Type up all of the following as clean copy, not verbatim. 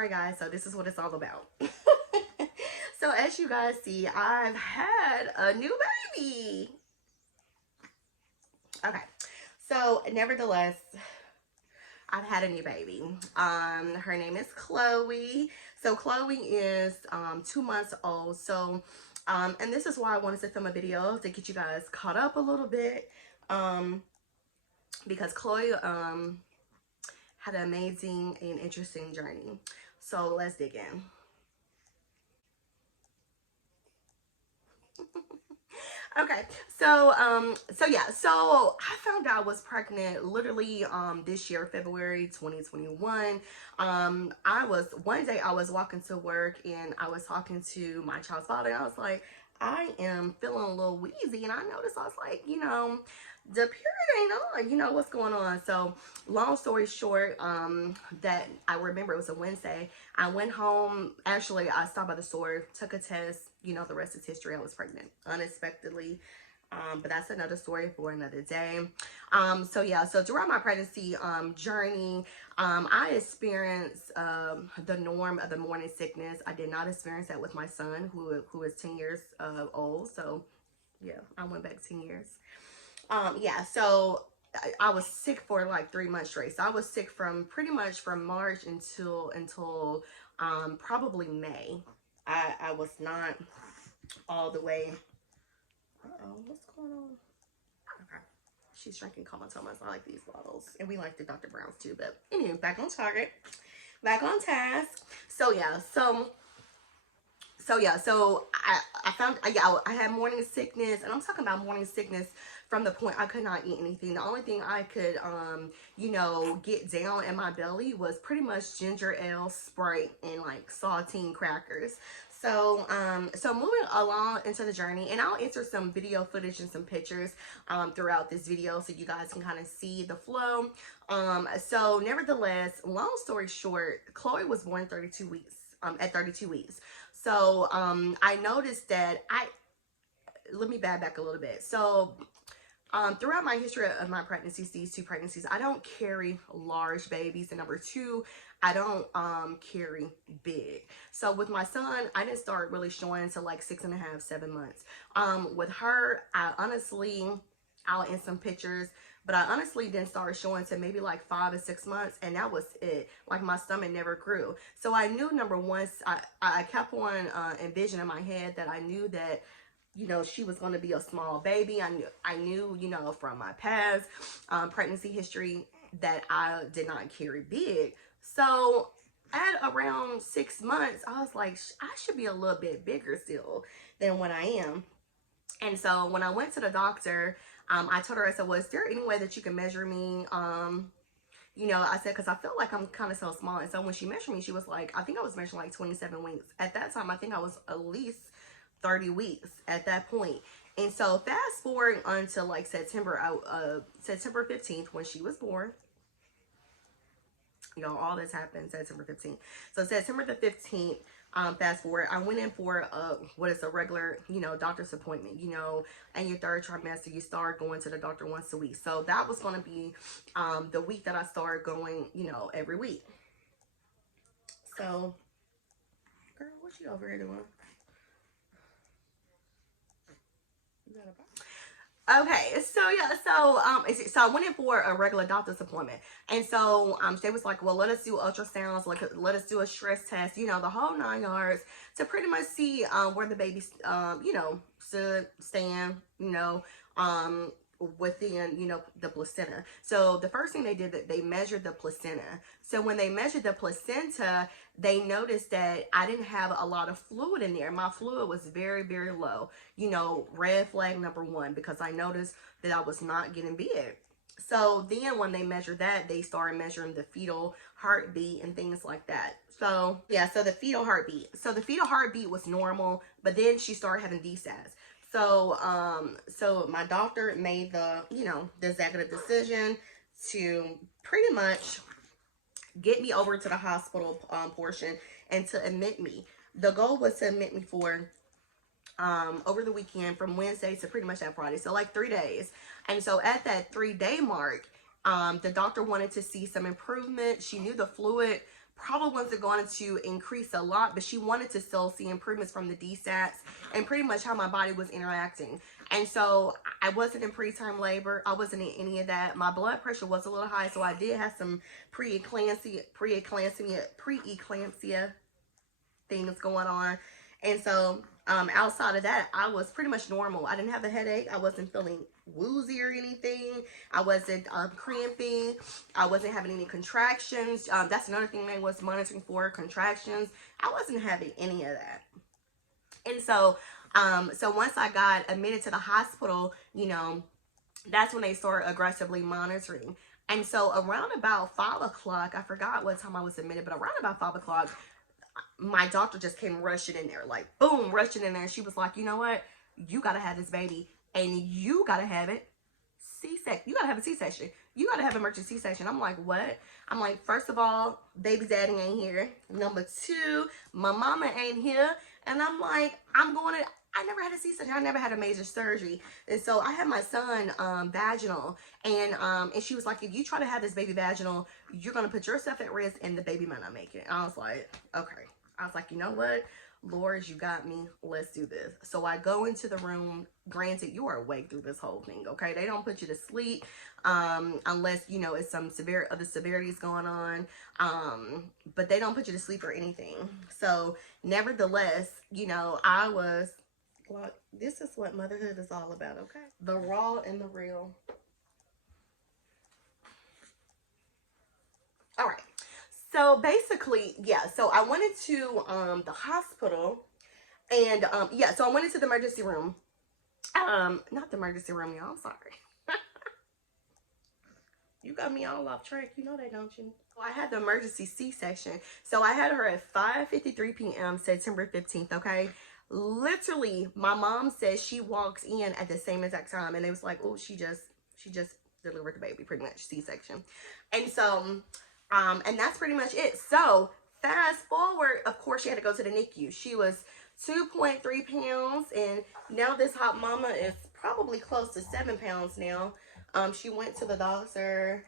Alright guys, so this is what it's all about. So as you guys see, I've had a new baby. Okay, so nevertheless, I've had a new baby. Her name is Chloe. So Chloe is 2 months old. So and this is why I wanted to film a video to get you guys caught up a little bit. Because Chloe had an amazing and interesting journey. So let's dig in. Okay, so I found out I was pregnant literally this year, February 2021. I was one day I was walking to work and I was talking to my child's father, and I was like, I am feeling a little wheezy, and I noticed, I was like, the period ain't on, what's going on. So long story short, that I remember it was a Wednesday. I went home. Actually, I stopped by the store, took a test. The rest is history. I was pregnant unexpectedly. But that's another story for another day. So throughout my pregnancy journey, I experienced the norm of the morning sickness. I did not experience that with my son, who is 10 years old. So yeah, I went back 10 years. So I was sick for like 3 months straight. So I was sick from pretty much from March until probably May. I was not all the way. Uh-oh, what's going on? Okay. She's drinking Comatoma. I like these bottles. And we like the Dr. Browns too. But anyway, back on target. Back on task. So I found, I had morning sickness. And I'm talking about morning sickness from the point I could not eat anything. The only thing I could, get down in my belly was pretty much ginger ale, Sprite, and like saltine crackers. So moving along into the journey, and I'll insert some video footage and some pictures throughout this video so you guys can kind of see the flow. So nevertheless, long story short, Chloe was born 32 weeks, at 32 weeks. So I noticed that let me back a little bit. So throughout my history of my pregnancies, these 2 pregnancies, I don't carry large babies. And number 2, I don't carry big. So with my son, I didn't start really showing until like 6.5, 7 months. With her, I'll in some pictures, but I honestly didn't start showing until maybe like 5 or 6 months, and that was it. Like my stomach never grew. So I knew, number one, I kept on envisioning in my head that I knew that she was going to be a small baby. I knew, from my past pregnancy history that I did not carry big. So at around 6 months, I was like, I should be a little bit bigger still than what I am. And so when I went to the doctor, I told her, I said, well, is there any way that you can measure me? I said, because I feel like I'm kind of so small. And so when she measured me, she was like, I think I was measuring like 27 weeks. At that time, I think I was at least 30 weeks at that point. And so fast forward until like September 15th, when she was born. All this happened September 15th. So September the 15th, fast forward, I went in for what is a regular, doctor's appointment. In your 3rd trimester, you start going to the doctor once a week. So that was going to be the week that I started going, every week. So, girl, what you over here doing? Okay, so I went in for a regular doctor's appointment, and so they was like, well, let us do ultrasounds, let us do a stress test, the whole 9 yards, to pretty much see where the baby stood, stand, within the placenta. So the first thing they did, that they measured the placenta. So when they measured the placenta, they noticed that I didn't have a lot of fluid in there. My fluid was very, very low. Red flag number 1, because I noticed that I was not getting big. So then when they measured that, they started measuring the fetal heartbeat and things like that. So yeah, so the fetal heartbeat. So the fetal heartbeat was normal, but then she started having DSATs. So my doctor made the executive decision to pretty much get me over to the hospital portion and to admit me. The goal was to admit me for over the weekend, from Wednesday to pretty much that Friday. So like 3 days. And so at that 3-day mark, the doctor wanted to see some improvement. She knew the fluid probably wasn't going to increase a lot, but she wanted to still see improvements from the DSATs and pretty much how my body was interacting. And so I wasn't in preterm labor. I wasn't in any of that. My blood pressure was a little high, so I did have some preeclampsia things going on. And so outside of that, I was pretty much normal. I didn't have a headache. I wasn't feeling woozy or anything. I wasn't cramping. I wasn't having any contractions. That's another thing they was monitoring for, contractions. I wasn't having any of that. And so so once I got admitted to the hospital, you know, that's when they started aggressively monitoring. And so around about 5 o'clock, I forgot what time I was admitted, but around about 5 o'clock, my doctor just came rushing in there, like boom, rushing in there. And she was like, you know what? You got to have this baby and you got to have it C-section. You got to have a C-section. You got to have emergency C-section. I'm like, what? I'm like, first of all, baby daddy ain't here. Number two, my mama ain't here. And I'm like, I never had a C-section. I never had a major surgery. And so I had my son vaginal. And she was like, if you try to have this baby vaginal, you're going to put yourself at risk and the baby might not make it. And I was like, okay. I was like, you know what? Lord, you got me. Let's do this. So I go into the room. Granted, you are awake through this whole thing, okay? They don't put you to sleep unless, you know, it's some other severities going on. But they don't put you to sleep or anything. So nevertheless, you know, I was, well, this is what motherhood is all about, okay? The raw and the real. All right. So basically, yeah, so I went into the hospital and yeah, so I went into the emergency room. Not the emergency room, y'all, I'm sorry. You got me all off track, you know that, don't you? Well, I had the emergency C-section. So I had her at 5:53 p.m. September 15th, okay? Literally, my mom says she walks in at the same exact time and they was like, oh, she just delivered the baby, pretty much, C-section. And so and that's pretty much it. So fast forward, of course, she had to go to the NICU. She was 2.3 pounds, and now this hot mama is probably close to 7 pounds now. She went to the doctor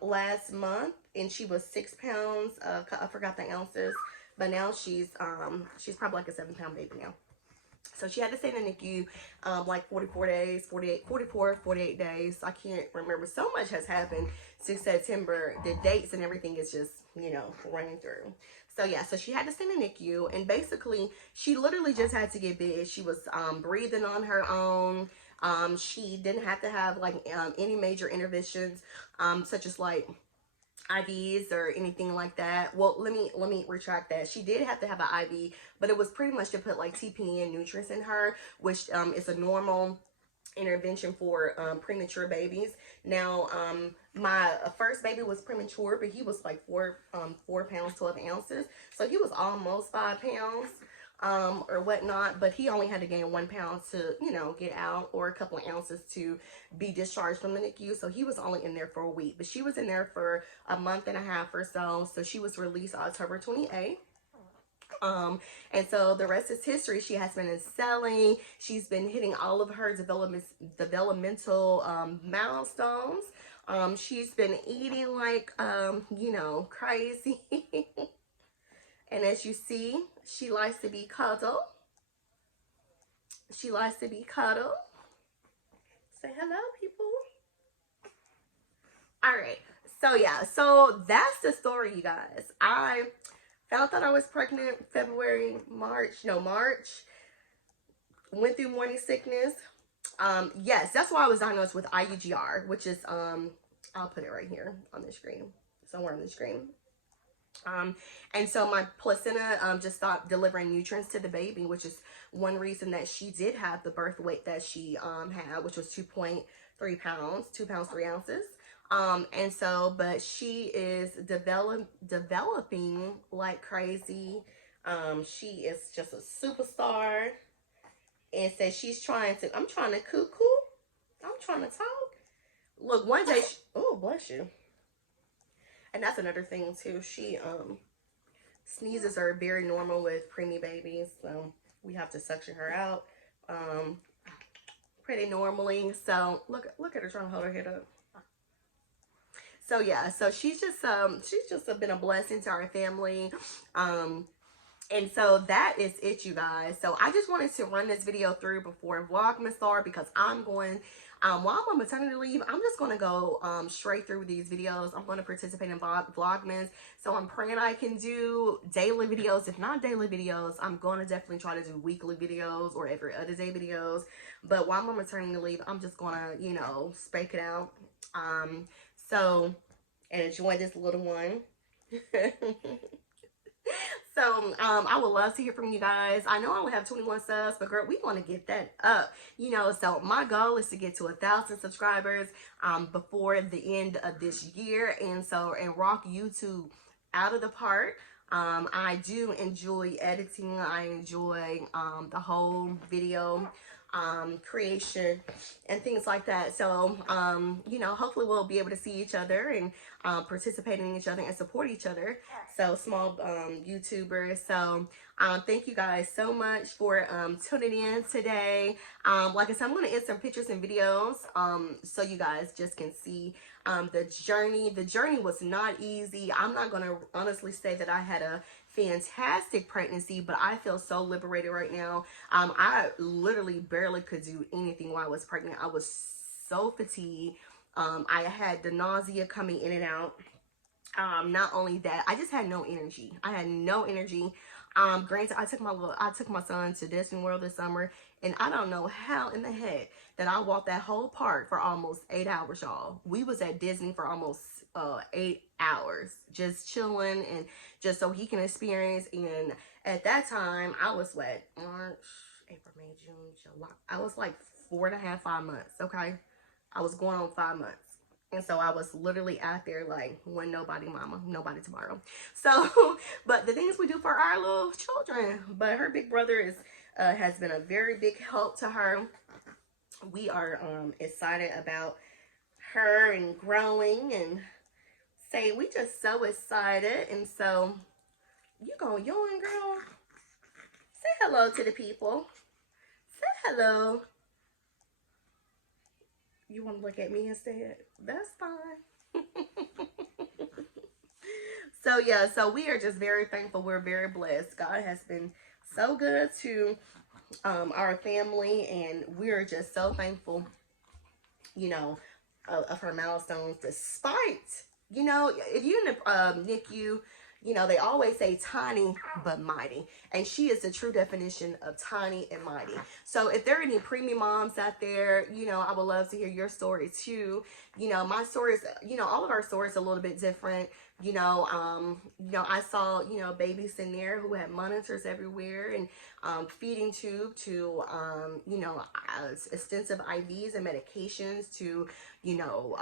last month, and she was 6 pounds. I forgot the ounces, but now she's probably like a 7-pound baby now. So she had to stay in the NICU like 44 days, 48 days. I can't remember. So much has happened since September. The dates and everything is just, you know, running through. So yeah, so she had to stay in the NICU. And basically, she literally just had to get big. She was breathing on her own. She didn't have to have like any major interventions, such as like IVs or anything like that. Well, let me retract that. She did have to have an IV, but it was pretty much to put like TPN nutrients in her, which is a normal intervention for premature babies. Now, my first baby was premature, but he was like 4 pounds 12 ounces, so he was almost 5 pounds. Or whatnot, but he only had to gain 1 pound to, you know, get out, or a couple of ounces to be discharged from the NICU. So he was only in there for a week, but she was in there for a month and a half or so. So she was released October 28th. And so the rest is history. She has been excelling. She's been hitting all of her developmental milestones. She's been eating like, you know, crazy. And as you see, she likes to be cuddled. She likes to be cuddled. Say hello, people. All right. So, yeah. So, that's the story, you guys. I found out I was pregnant March. Went through morning sickness. Yes, that's why I was diagnosed with IUGR, which is, I'll put it right here on the screen. Somewhere on the screen. And so my placenta just stopped delivering nutrients to the baby, which is one reason that she did have the birth weight that she had, which was 2.3 pounds, 2 pounds 3 ounces. And so, but she is developing like crazy. She is just a superstar, and says she's I'm trying to cuckoo. I'm trying to talk. Look, one day, oh, bless you. And that's another thing too. She sneezes are very normal with preemie babies, so we have to suction her out pretty normally. So look at her trying to hold her head up. So yeah, so she's just been a blessing to our family. And so that is it, you guys. So I just wanted to run this video through before Vlogmas start, because I'm going, while I'm on maternity leave, I'm just going to go straight through these videos. I'm going to participate in Vlogmas. So I'm praying I can do daily videos. If not daily videos, I'm going to definitely try to do weekly videos or every other day videos. But while I'm on maternity leave, I'm just going to, you know, spake it out. So, and enjoy this little one. So, I would love to hear from you guys. I know I only have 21 subs, but girl, we want to get that up, you know. So my goal is to get to 1,000 subscribers, before the end of this year. And so, and rock YouTube out of the park. I do enjoy editing. I enjoy, the whole video, creation and things like that. So, you know, hopefully we'll be able to see each other and participate in each other and support each other. So small YouTubers. So thank you guys so much for tuning in today. Like I said, I'm going to add some pictures and videos so you guys just can see the journey. The journey was not easy. I'm not going to honestly say that I had a fantastic pregnancy, but I feel so liberated right now. I literally barely could do anything while I was pregnant. I was so fatigued. I had the nausea coming in and out. Not only that, I just had no energy. I had no energy. Granted, I took my son to Disney World this summer, and I don't know how in the heck that I walked that whole park for almost 8 hours, y'all. We was at Disney for almost 8 hours, just chilling and just so he can experience. And at that time, I was what, March, April, May, June, July. I was like 4.5, 5 months. Okay, I was going on 5 months. And so I was literally out there like, when nobody mama, nobody tomorrow. So, but the things we do for our little children. But her big brother is has been a very big help to her. We are excited about her and growing, and say we just so excited. And so you gonna yawn, girl? Say hello to the people. Say hello. You want to look at me instead? That's fine. So yeah, so we are just very thankful. We're very blessed. God has been so good to our family, and we're just so thankful, you know, of her milestones, despite, you know, if you're in the NICU, you know, they always say tiny but mighty. And she is the true definition of tiny and mighty. So if there are any preemie moms out there, you know, I would love to hear your story too. You know, my story is, you know, all of our stories are a little bit different. You know, I saw, you know, babies in there who had monitors everywhere, and feeding tube to, you know, extensive IVs and medications to, you know,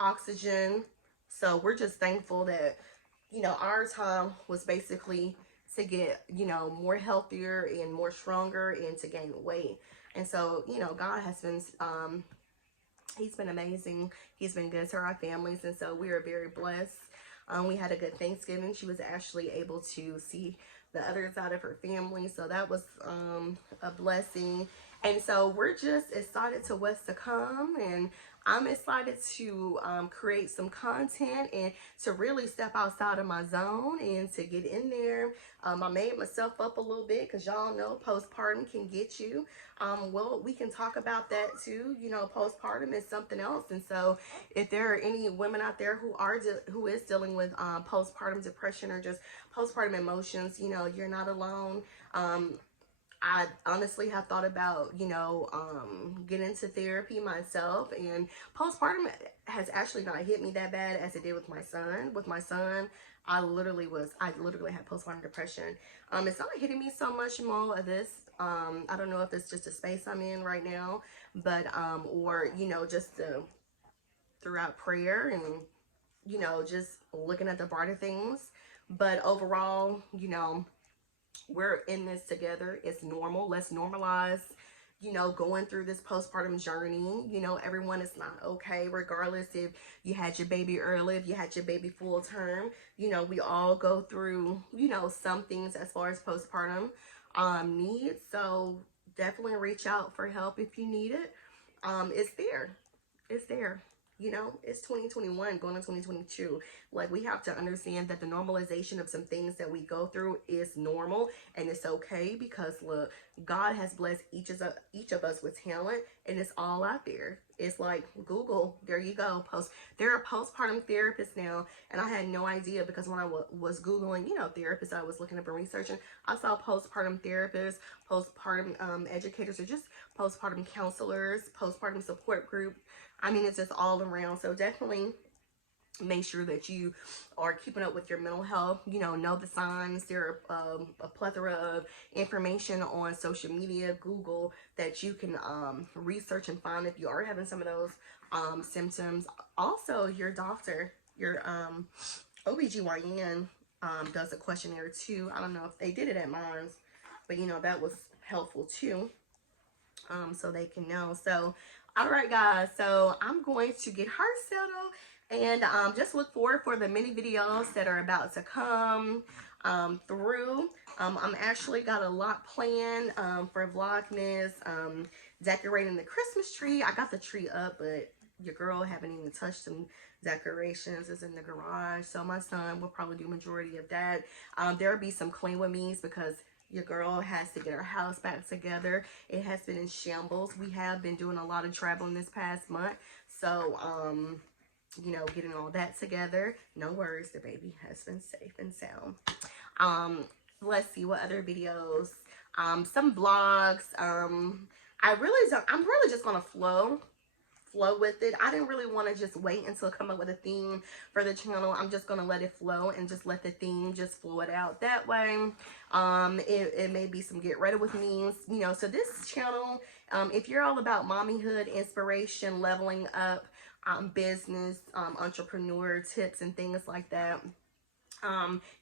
oxygen. So we're just thankful that, you know, our time was basically to get, you know, more healthier and more stronger and to gain weight. And so, you know, God has been, he's been amazing. He's been good to our families. And so we are very blessed. We had a good Thanksgiving. She was actually able to see the other side of her family. So that was a blessing. And so we're just excited to what's to come. And I'm excited to create some content and to really step outside of my zone and to get in there. I made myself up a little bit because y'all know postpartum can get you. Well, we can talk about that too. You know, postpartum is something else. And so if there are any women out there who is dealing with postpartum depression or just postpartum emotions, you know, you're not alone. I honestly have thought about, you know, getting into therapy myself, and postpartum has actually not hit me that bad as it did with my son. With my son, I literally had postpartum depression. It's not hitting me so much more of this. I don't know if it's just a space I'm in right now, but, or, you know, just throughout prayer and, you know, just looking at the brighter things. But overall, you know, we're in this together. It's normal. Let's normalize, you know, going through this postpartum journey. You know, everyone is not okay, regardless if you had your baby early, if you had your baby full term. You know, we all go through, you know, some things as far as postpartum needs. So definitely reach out for help if you need it. It's there. It's there. You know, it's 2021 going to 2022. Like, we have to understand that the normalization of some things that we go through is normal, and it's okay, because look, God has blessed each of us with talent, and it's all out there. It's like Google, there you go. There are postpartum therapists now, and I had no idea, because when I was Googling, you know, therapists, I was looking up and researching, I saw postpartum therapists, postpartum educators, or just postpartum counselors, postpartum support group. I mean, it's just all around. So definitely make sure that you are keeping up with your mental health. You know the signs. There are a plethora of information on social media, Google, that you can research and find if you are having some of those symptoms. Also, your doctor, your OBGYN does a questionnaire too. I don't know if they did it at mine, but you know, that was helpful too. So they can know. So, all right, guys. So I'm going to get her settled, and just look forward for the mini videos that are about to come through. I'm actually got a lot planned for Vlogmas, decorating the Christmas tree. I got the tree up, but your girl haven't even touched some decorations. It's in the garage, so my son will probably do majority of that. There'll be some clean with me's, because your girl has to get her house back together. It has been in shambles. We have been doing a lot of traveling this past month. So, you know, getting all that together. No worries, the baby has been safe and sound. Let's see what other videos. Some vlogs. I'm really just gonna flow with it. I didn't really want to just wait until come up with a theme for the channel. I'm just gonna let it flow and just let the theme just flow it out that way. It may be some get ready with memes, you know. So this channel, if you're all about mommyhood, inspiration, leveling up, business, entrepreneur tips and things like that,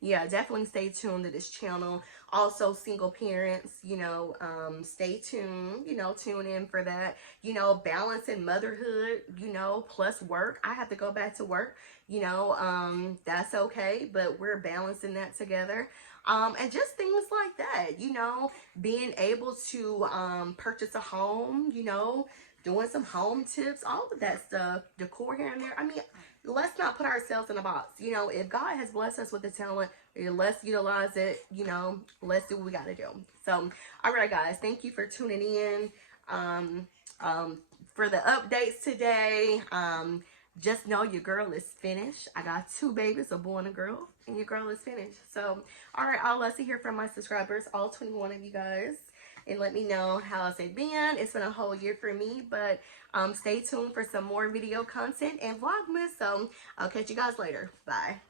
yeah, definitely stay tuned to this channel. Also, single parents, you know, stay tuned, you know, tune in for that. You know, balancing motherhood, you know, plus work. I have to go back to work, you know, that's okay, but we're balancing that together. And just things like that, you know, being able to purchase a home, you know, doing some home tips, all of that stuff, decor here and there. I mean, let's not put ourselves in a box. You know, if God has blessed us with the talent, let's utilize it. You know, let's do what we got to do. So, all right, guys, thank you for tuning in for the updates today. Just know your girl is finished. I got 2 babies, a boy and a girl, and your girl is finished. So, all right, I'll love to hear from my subscribers, all 21 of you guys, and let me know how's it been. It's been a whole year for me, but stay tuned for some more video content and Vlogmas. So I'll catch you guys later. Bye.